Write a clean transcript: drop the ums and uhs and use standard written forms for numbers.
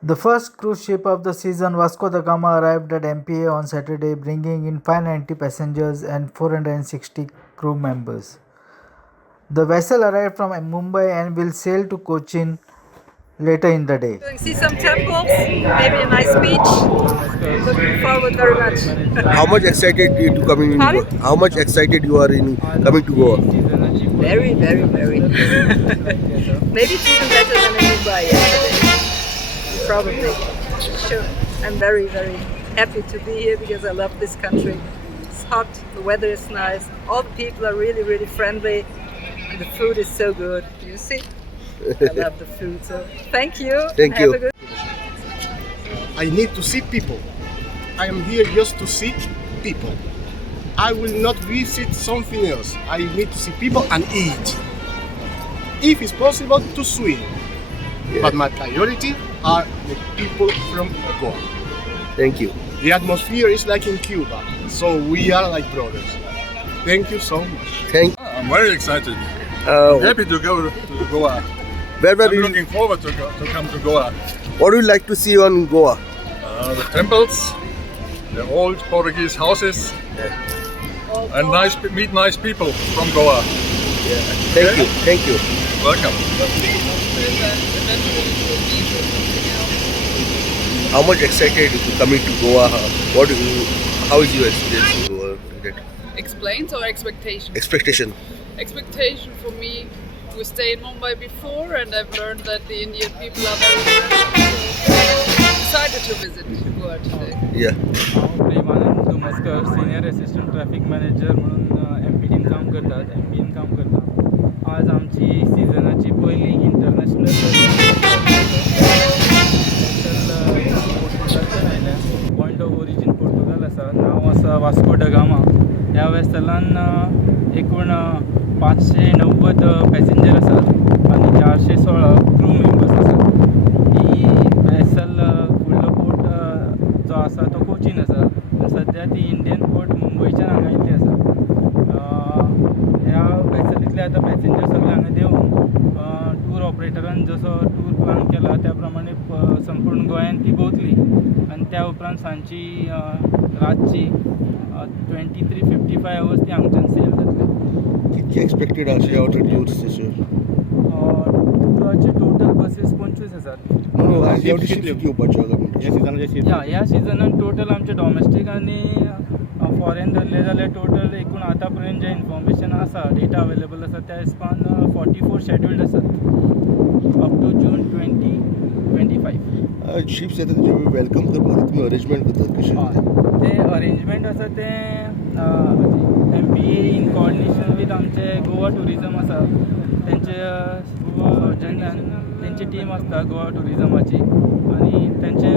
The first cruise ship of the season, Vasco da Gama, arrived at MPA on Saturday, bringing in 590 passengers and 460 crew members. The vessel arrived from Mumbai and will sail to Cochin later in the day. See some temples, maybe a nice beach. Looking forward very much. How much excited you to coming in? Pardon? How much excited you are in coming to Goa? Very, very, very. Maybe it's even better than in Mumbai yesterday. Probably. Sure. I'm very, very happy to be here because I love this country. It's hot, the weather is nice, all the people are really, really friendly, and the food is so good. You see? I love the food. So thank you. Thank Have you. a good I need to see people. I am here just to see people. I will not visit something else. I need to see people and eat. If it's possible, to swim. But my priority are the people from Goa. Thank you. The atmosphere is like in Cuba, so we are like brothers. Thank you so much. Thank. I'm very excited. Uh, Happy to go to Goa. where were I'm you? looking forward to come to Goa. What do you like to see on Goa? The temples, the old Portuguese houses, and meet nice people from Goa. Thank you. Thank you. Welcome. How much excited you coming to Goa? What do you? How is your experience in Goa? Explains or expectation? Expectation. Expectation for me, we stayed in Mumbai before and I've learned that the Indian people are very friendly. So decided to visit Goa today. Yeah. Premanand Dumaskar senior assistant traffic manager म्हणून एमपीडीन काम करतात MPIN काम करतात आज आमची सिजनाची पहिली international point of origin Portugal आसा नांव आसा वास्को ड गामा ह्या वेसलान एकूण 590 पॅसेंजर आसात आनी 416 क्रू मेंबर्स आसात ही वेसल फुडलो पोर्ट जो आसा तो कोचीन आसा सद्या ती इंडियन पोर्ट मुंबयच्यान हांगा येयल्ली आसा ह्या वेसलींतले आतां पॅसेंजर सगळे हांगा देंवन टूर ऑपरेटरान जसो टूर प्लान केला त्या प्रमाणे संपूर्ण गोंयान ती भोंवतली आनी त्या उपरांत सांजची रातची 23:55 आवर्स ती हांगच्यान सेल जातली कितके एक्सपेक्टेड आशे आउटर टूर्स टुराचे टोटल बसीस 25 आसात नो आनी शिफ्ट घेवपाच्यो ह्या सिजनान टोटल आमचे डॉमेस्टीक आनी फॉरेन धरले जाल्यार टोटल एकूण आतां पर्यंत जें इन्फॉर्मेशन आसा डेटा अवेलेबल आसा त्या हिसपान 44 शेड्युल्ड आसात अप टू जून 2025 शिप्स येता तेजे वेलकम करपाक तुमी अरेंजमेंट करतात कशें ते अरेंजमेंट आसा ते MPA इन कोऑर्डिनेशन विथ आमचे गोवा टुरिजम आसा तेंचे सौजन्यान तेंची टीम आसता गोवा टुरिजमाची आनी तेंचे